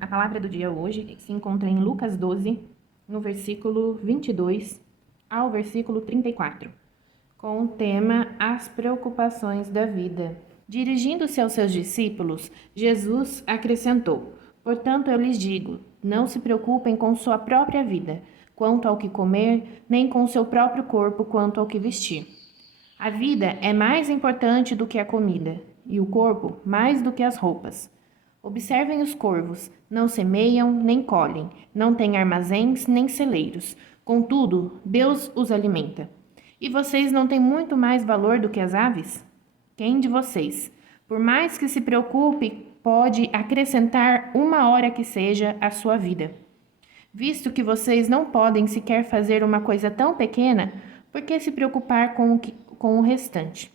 A palavra do dia hoje se encontra em Lucas 12, no versículo 22 ao versículo 34, com o tema As preocupações da vida. Dirigindo-se aos seus discípulos, Jesus acrescentou: Portanto, eu lhes digo, não se preocupem com sua própria vida, quanto ao que comer, nem com seu próprio corpo, quanto ao que vestir. A vida é mais importante do que a comida, e o corpo mais do que as roupas. Observem os corvos, não semeiam, nem colhem, não têm armazéns, nem celeiros. Contudo, Deus os alimenta. E vocês não têm muito mais valor do que as aves? Quem de vocês, por mais que se preocupe, pode acrescentar uma hora que seja à sua vida? Visto que vocês não podem sequer fazer uma coisa tão pequena, por que se preocupar com o restante?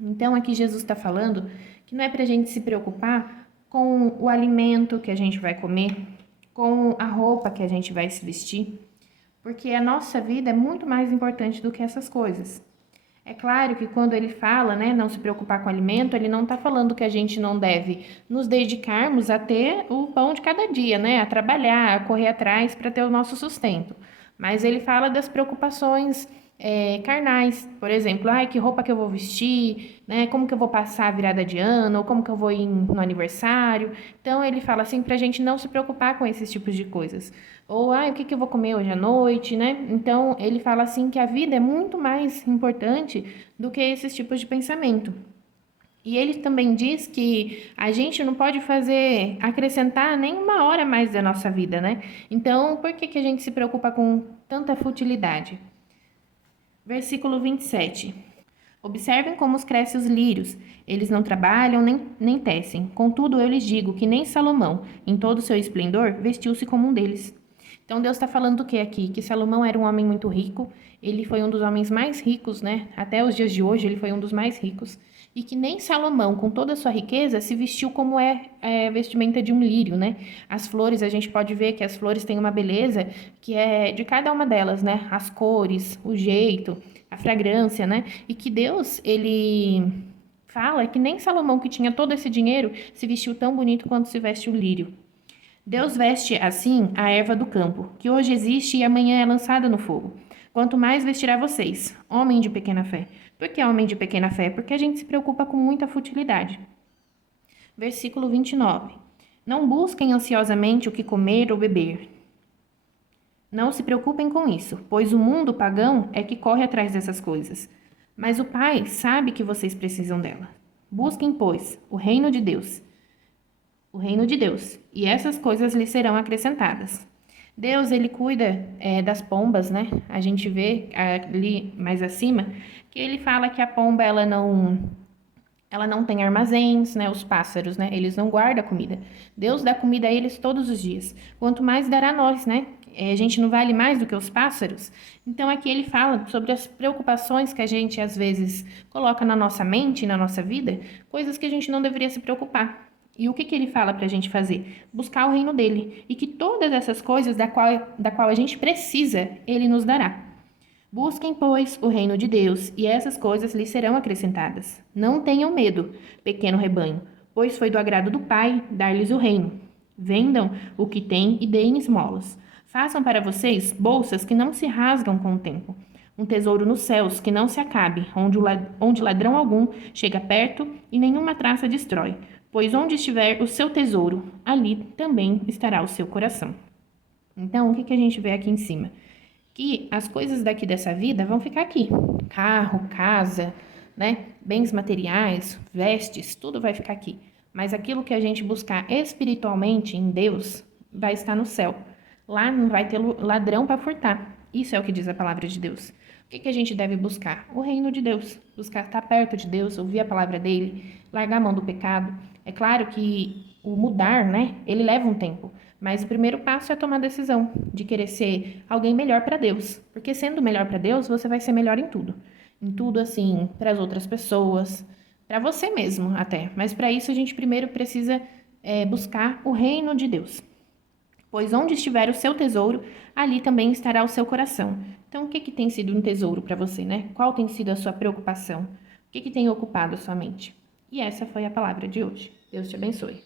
Então, aqui Jesus está falando que não é para a gente se preocupar com o alimento que a gente vai comer, com a roupa que a gente vai se vestir, porque a nossa vida é muito mais importante do que essas coisas. É claro que quando ele fala, não se preocupar com o alimento, ele não está falando que a gente não deve nos dedicarmos a ter o pão de cada dia, a trabalhar, a correr atrás para ter o nosso sustento. Mas ele fala das preocupações carnais, por exemplo, que roupa que eu vou vestir, como que eu vou passar a virada de ano, ou como que eu vou ir no aniversário. Então ele fala assim para a gente não se preocupar com esses tipos de coisas. Ou, o que eu vou comer hoje à noite, Então ele fala assim que a vida é muito mais importante do que esses tipos de pensamento. E ele também diz que a gente não pode acrescentar nem uma hora mais da nossa vida, Então, por que a gente se preocupa com tanta futilidade? Versículo 27. Observem como crescem os lírios. Eles não trabalham nem tecem. Contudo, eu lhes digo que nem Salomão, em todo o seu esplendor, vestiu-se como um deles. Então, Deus está falando do que aqui? Que Salomão era um homem muito rico. Ele foi um dos homens mais ricos, Até os dias de hoje, ele foi um dos mais ricos. E que nem Salomão, com toda a sua riqueza, se vestiu como é a vestimenta de um lírio, As flores, a gente pode ver que as flores têm uma beleza que é de cada uma delas, As cores, o jeito, a fragrância, E que Deus, ele fala que nem Salomão, que tinha todo esse dinheiro, se vestiu tão bonito quanto se veste o lírio. Deus veste assim a erva do campo, que hoje existe e amanhã é lançada no fogo. Quanto mais vestirá vocês, homem de pequena fé. Por que homem de pequena fé? Porque a gente se preocupa com muita futilidade. Versículo 29. Não busquem ansiosamente o que comer ou beber. Não se preocupem com isso, pois o mundo pagão é que corre atrás dessas coisas. Mas o Pai sabe que vocês precisam dela. Busquem, pois, o reino de Deus, e essas coisas lhe serão acrescentadas. Deus, ele cuida das pombas, A gente vê ali mais acima que ele fala que a pomba, ela não tem armazéns, Os pássaros, eles não guardam comida. Deus dá comida a eles todos os dias. Quanto mais dará a nós, A gente não vale mais do que os pássaros? Então aqui ele fala sobre as preocupações que a gente às vezes coloca na nossa mente, na nossa vida, coisas que a gente não deveria se preocupar. E o que ele fala para a gente fazer? Buscar o reino dele. E que todas essas coisas da qual a gente precisa, ele nos dará. Busquem, pois, o reino de Deus, e essas coisas lhes serão acrescentadas. Não tenham medo, pequeno rebanho, pois foi do agrado do Pai dar-lhes o reino. Vendam o que têm e deem esmolas. Façam para vocês bolsas que não se rasgam com o tempo. Um tesouro nos céus que não se acabe, onde ladrão algum chega perto e nenhuma traça destrói. Pois onde estiver o seu tesouro, ali também estará o seu coração. Então, o que a gente vê aqui em cima? Que as coisas daqui dessa vida vão ficar aqui. Carro, casa, bens materiais, vestes, tudo vai ficar aqui. Mas aquilo que a gente buscar espiritualmente em Deus vai estar no céu. Lá não vai ter ladrão para furtar. Isso é o que diz a palavra de Deus. O que a gente deve buscar? O reino de Deus. Buscar estar perto de Deus, ouvir a palavra dele, largar a mão do pecado. É claro que o mudar, ele leva um tempo. Mas o primeiro passo é tomar a decisão de querer ser alguém melhor para Deus. Porque sendo melhor para Deus, você vai ser melhor em tudo. Em tudo, assim, para as outras pessoas, para você mesmo até. Mas para isso a gente primeiro precisa buscar o reino de Deus. Pois onde estiver o seu tesouro, ali também estará o seu coração. Então, o que tem sido um tesouro para você, Qual tem sido a sua preocupação? O que tem ocupado a sua mente? E essa foi a palavra de hoje. Deus te abençoe.